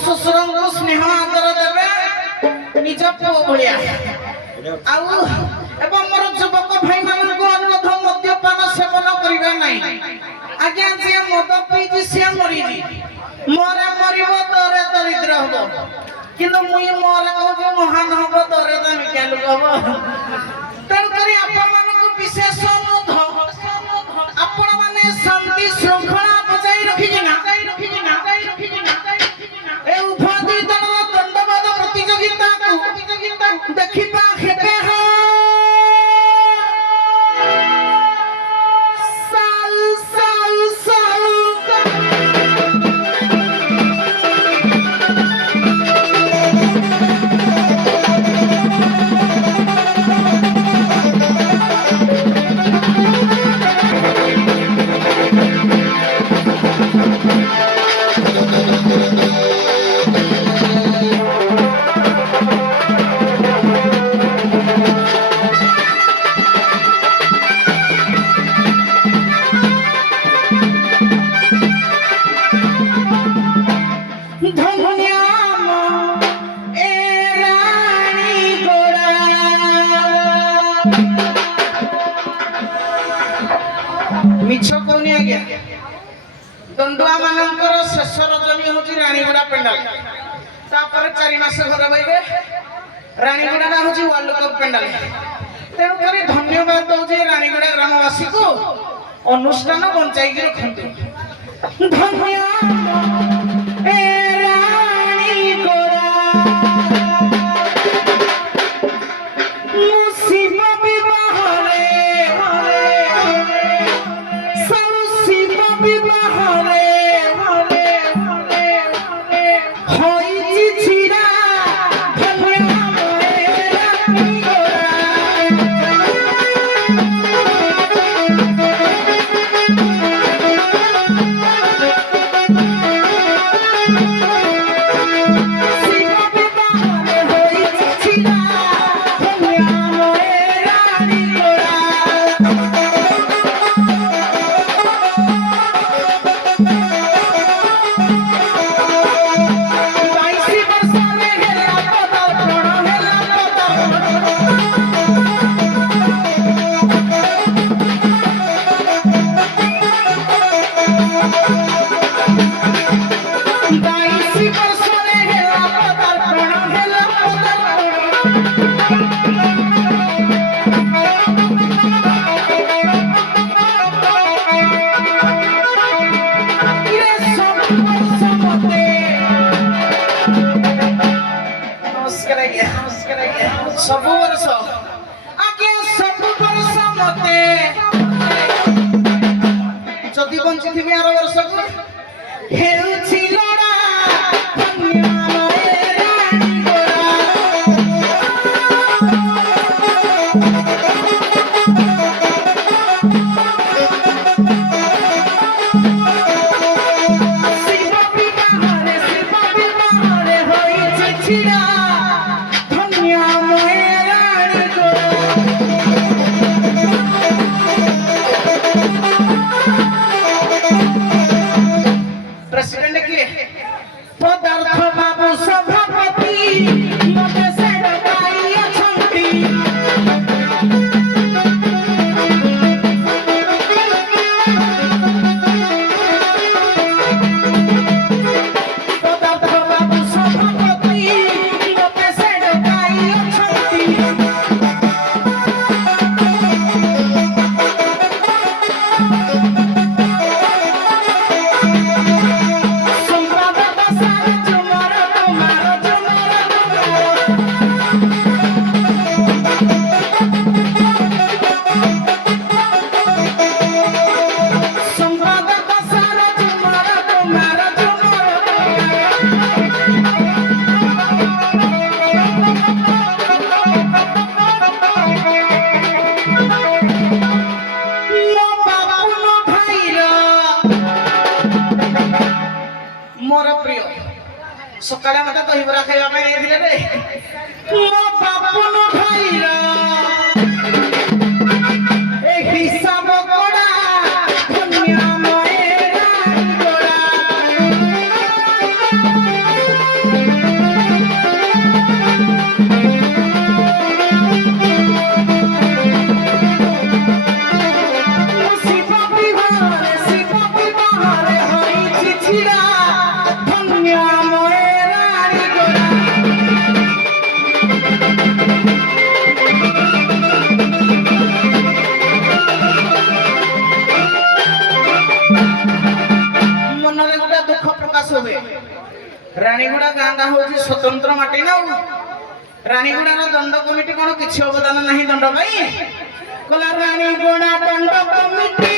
ଶ୍ୱଶୁରଙ୍କୁ ସ୍ନେହ ଆଦର ଦେବେ ନିଜ ପୁଅ ଭଳିଆ। ଆଉ ଏବଂ ମୋର ଯୁବକ ଭାଇମାନଙ୍କୁ ଅନୁରୋଧ, ମଦ୍ୟପାନ ସେବନ କରିବା ନାହିଁ। ଆଜ୍ଞା, ଯିଏ ମଦ ପିଇଛି ସିଏ ମରିଛି, ମରେ ମରିବ ତୋରେ ଦରିଦ୍ର ହବ, କିନ୍ତୁ ମୁଇଁ ମରେ କହୁଛି ମହାନ ହବ ତୋରେ ଦାମିକିଆ ଲୋକ ହବ। ତେଣୁକରି ଆପଣମାନଙ୍କୁ ବିଶେଷ ଅନୁରୋଧ, ଆପଣ ମାନେ ଶାନ୍ତି ଶୃଙ୍ଖଳା ବଜାଇ ରଖିକିନା ଏ ଉଭୟ ଦୁଇ ଦଳର ଦଣ୍ଡବାଦ ପ୍ରତିଯୋଗିତାକୁ ଦେଖିବା ହେବେ। ମିଛ କହୁନି ଆଜ୍ଞା, ଦଣ୍ଡୁଆ ମାନଙ୍କର ଶେଷ ରଜନୀ ହଉଛି ରାଣୀଗୁଡା ପେଣ୍ଡାଲ। ତାପରେ 4 ମାସ ଘରେ ରହିବେ। ରାଣୀଗୁଡା ହଉଛି ୱାର୍ଲଡ କପ୍ ପେଣ୍ଡାଲ। ତେଣୁକରି ଧନ୍ୟବାଦ ଦଉଛି ରାଣୀଗୁଡା ଗ୍ରାମବାସୀକୁ, ଅନୁଷ୍ଠାନ ବଞ୍ଚାଇକି ରଖନ୍ତୁ। ସବୁ ବର୍ଷ ଆଜ୍ଞା, ସବୁ ବର୍ଷ ମତେ ଯଦି ବଞ୍ଚିଥିବି ଆର ବର୍ଷକୁ ହେଉଛି ଲଡ଼ା। प्रेसिडेंट किए पदार्थ बाबू सभापति मते सेड पाई अछंती। पदार्थ बाबू सभापति मते सेड पाई अछंती। मोर प्रिय सकाळे मते दहीबरा खाइबा ପାଇଁ ନେଇଥିଲେ रे ମୋ ବାପୁନ ଭାଇର ଏ ହିସାବ କଡା ଧନ୍ୟ ମଏରା ଗୋଡା। ରାଣୀଗୁଡ଼ା ଗାଁଟା ହଉଛି ସ୍ୱତନ୍ତ୍ର ମାଟି ନା ରାଣୀଗୁଡ଼ାର ଦଣ୍ଡ କମିଟି କଣ କିଛି ଅବଦାନ ନାହିଁ ଦଣ୍ଡ ପାଇଁ କହିଲା ରାଣୀଗୁଡ଼ା ଦଣ୍ଡ କମିଟି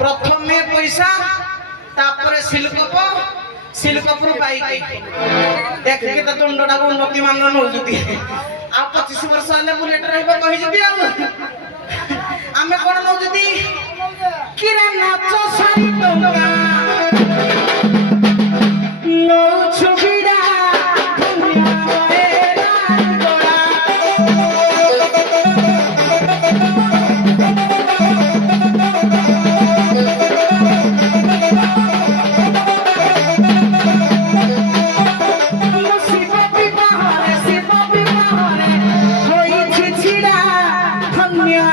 प्रथमे पैसा तापरे सिलकपुर पाइके देख के तो दंडटा को उन्नति मान नौजुती आ 25 वर्ष हेले बुलेट रहबे कहि जबी आ आमे कोन नौजुती किरे नाच सारी टंगा नो छुबिड़ा दुनिया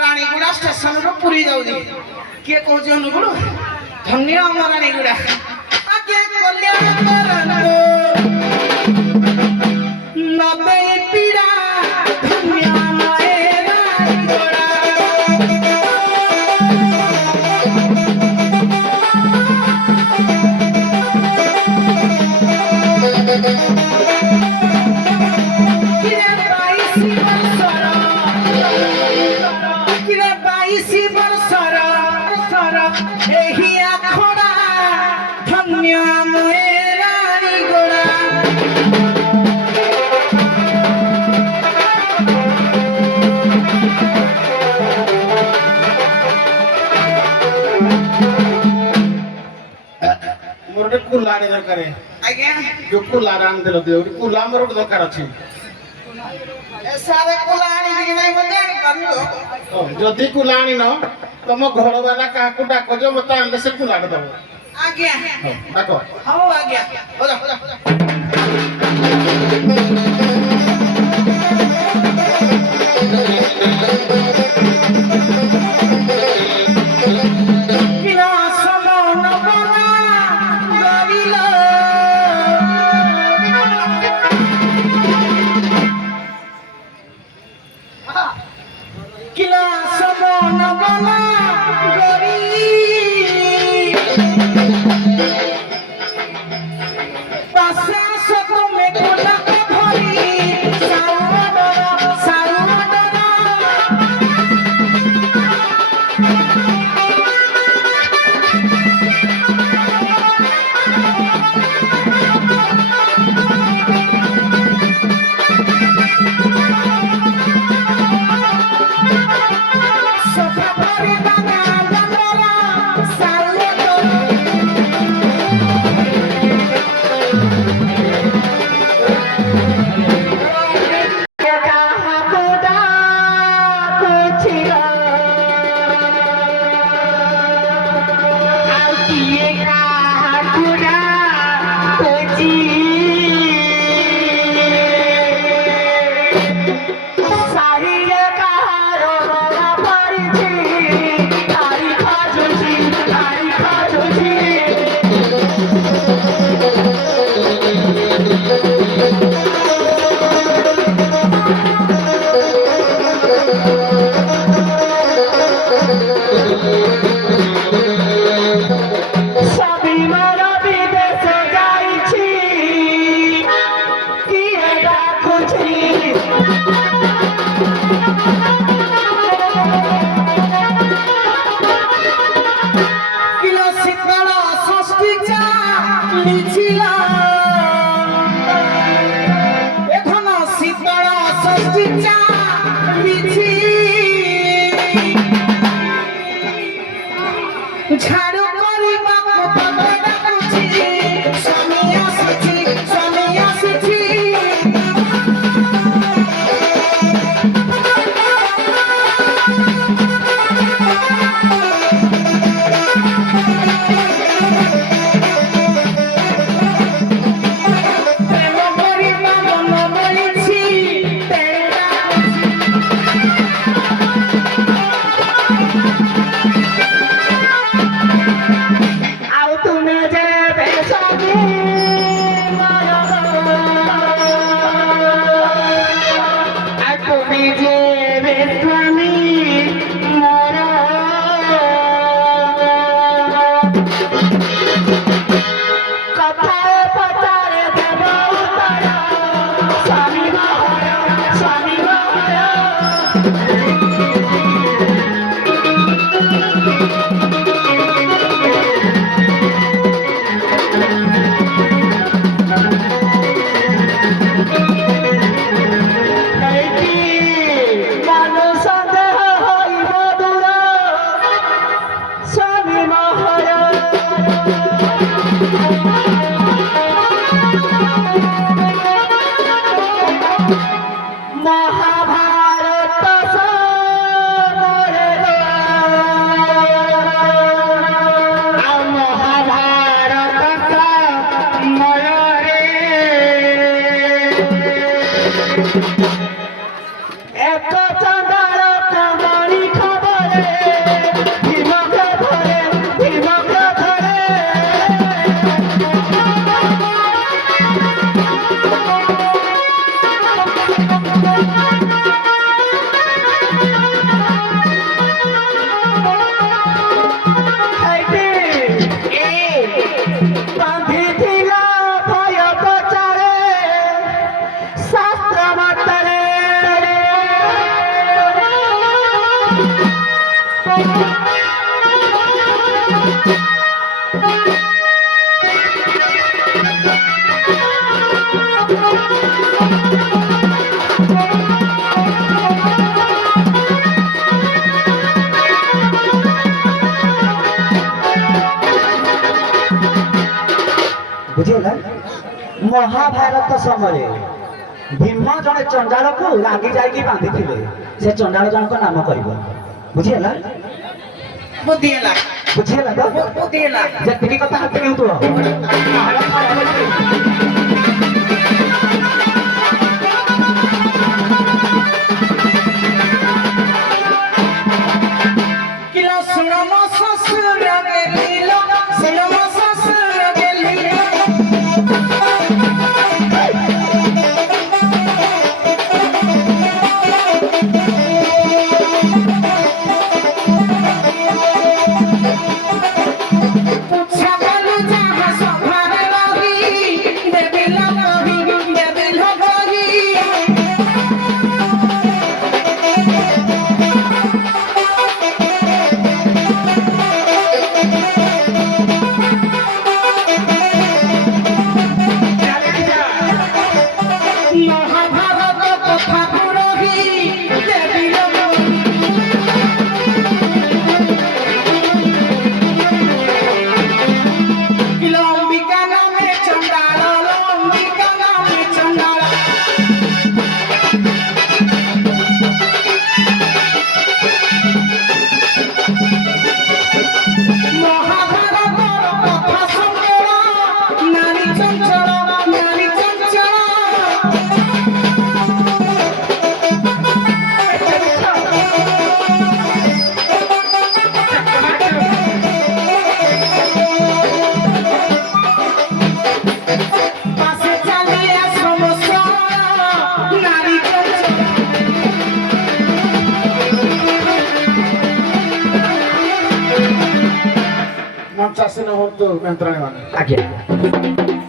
राणीगुड़ा स्टेशन रो पुरी जाउजी के कहउछ अनुगुड़ धन्य हमर राणीगुड़ा आगे कल्याण करंतो नबे पीड़ा धन्य माए राणीगुड़ा कुलाड़ी दरकार आज्ञा जो कुलाड़ आन देलो दियो कुला हमर दरकार अछि ए सारे कुलाड़ी कि नै म जानि पारियो जदी कुलाड़ी न तम घर वाला का को डाको जो मत आन से कुलाड़ दबो आज्ञा डाको हां आज्ञा हो जा Sorry. ଡାକିଛି ଝାଡୁ କରିବାକୁ ତତେ ଡାକୁଛି ସ୍ୱାମୀ ଆସିଛି ସ୍ୱାମୀ ଆସିଛି बुझेगा महाभारत समय भीम जड़े चंडाल को रागी जाइए बांधी थे से चंडाल जन को नाम कर बुझेगा बुद्धिला बुझेगा तो बुद्धिला जति कथा हाथ नहीं तो किला सुनो मो ससुर गेलीलो सुनो मो ससुर गेलीलो पूछा बोलू जहाँ सभारे रही देविलो कही महाभारत कथा पुरोही देविलो लंबिका नामे चंडाल लंबिका नामे चंडाल महाभारत कथा सुनो नारी चंचल नारी चंचल पासे चलिया समस्या नारी चंचल मंचासी न हो तो यंत्रणे वाले आज्ञा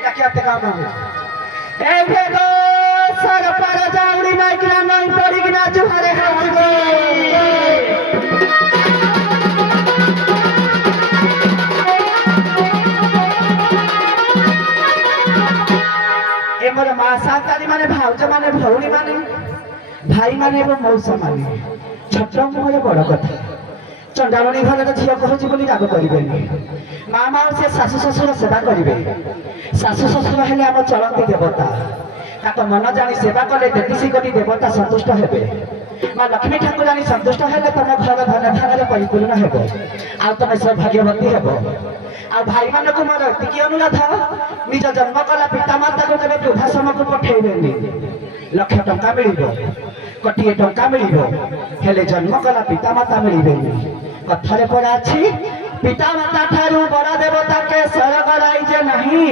এটা কি আতে কাম হবে এই ভেগো সর পার যাউড়ি মাইকিনা নই পড়িকিনা জুহারে হাউগো এমর মা সাতারি মানে ভাউজ মানে ভৌণী মানে ভাই মানে এবং মৌসা মানে ছোট মুহরে বড় কথা চন্ডালনী ঘরের ঝিও কହୁଛି ବୋଲି ରାଗ କରିବେନି ମା ମାଉସୀ ଶାଶୁ ଶ୍ୱଶୁର ସେବା କରିବେ ଶାଶୁ ଶ୍ୱଶୁର ହେଲେ ଆମ ଚଳନ୍ତି ଦେବତା ତାଙ୍କ ମନ ଜାଣି ସେବା କଲେ 33 କୋଟି ଦେବତା ସନ୍ତୁଷ୍ଟ ହେବେ ମା ଲକ୍ଷ୍ମୀ ଠାକୁରାଣୀ ସନ୍ତୁଷ୍ଟ ହେଲେ ତମ ଘର ଧନ ଧାନରେ ପରିପୂର୍ଣ୍ଣ ହେବ ଆଉ ତମେ ସୌଭାଗ୍ୟବତୀ ହେବ ଆଉ ଭାଇମାନଙ୍କୁ ମୋର ଏତିକି ଅନୁରୋଧ ନିଜ ଜନ୍ମ କଲା ପିତାମାତାକୁ କେବେ ବୃଦ୍ଧାଶ୍ରମକୁ ପଠେଇବେନି ଲକ୍ଷ ଟଙ୍କା ମିଳିବ କୋଟିଏ ଟଙ୍କା ମିଳିବ ହେଲେ ଜନ୍ମ କଲା ପିତାମାତା ମିଳିବେନି କଥାରେ ପରା ଅଛି ପିତାମାତା ଠାରୁ ବଡ଼ ଦେବତା କେ ସ୍ୱର୍ଗ ରାଇଜେ ନାହିଁ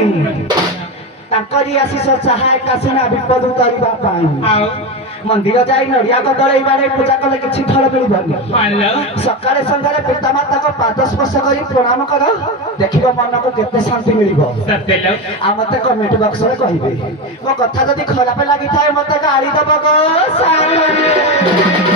ତାଙ୍କରି ଆଶିଷ ସହାୟକ ସିନା ବିପଦ କରିବା ପାଇଁ ମନ୍ଦିର ଯାଇ ନଡ଼ିଆ କଦଳେଇବାରେ ପୂଜା କଲେ କିଛି ଫଳ ମିଳିବନି ସକାଳେ ସନ୍ଧ୍ୟାରେ ପିତାମାତାଙ୍କ ପାଦ ସ୍ପର୍ଶ କରି ପ୍ରଣାମ କର ଦେଖିବ ମନକୁ କେତେ ଶାନ୍ତି ମିଳିବ ଆଉ ମତେ କମେଣ୍ଟ ବକ୍ସରେ କହିବେ ମୋ କଥା ଯଦି ଖରାପ ଲାଗିଥାଏ ମତେ ଗାଳି ଦବ ଗୋ ସାଙ୍ଗରେ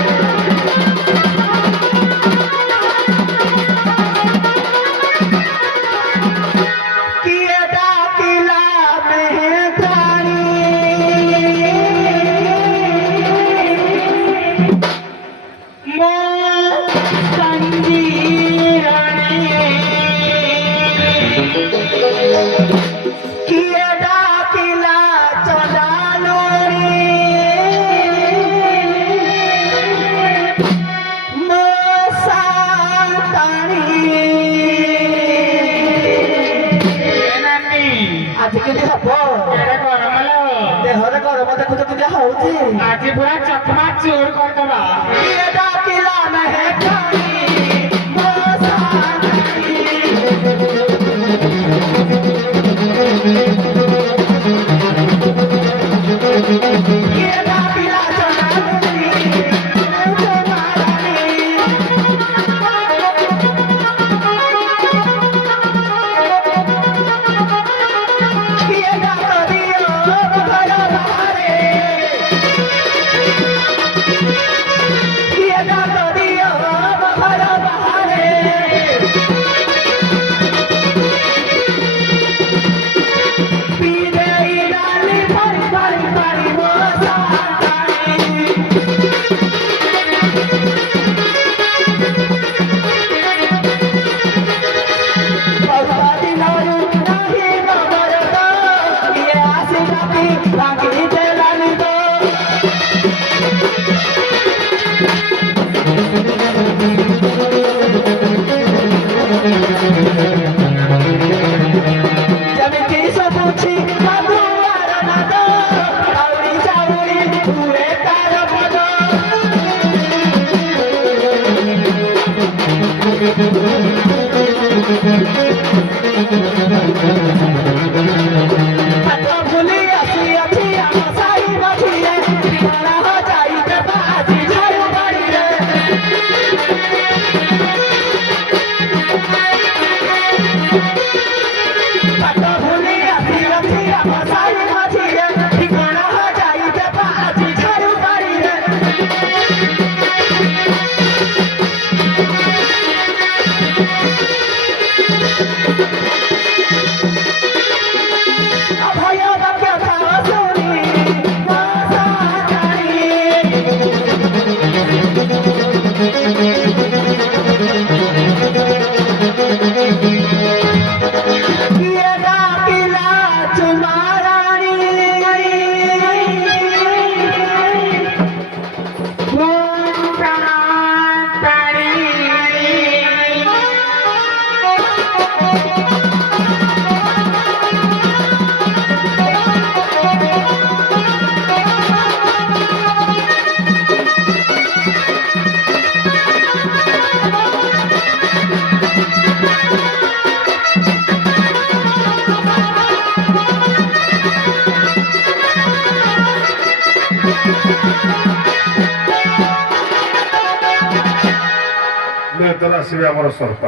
आज पूरा चकमा चोर कर दबा ये डाकिला महकानी ये डाकिला चनानी আসবে আমার সরকার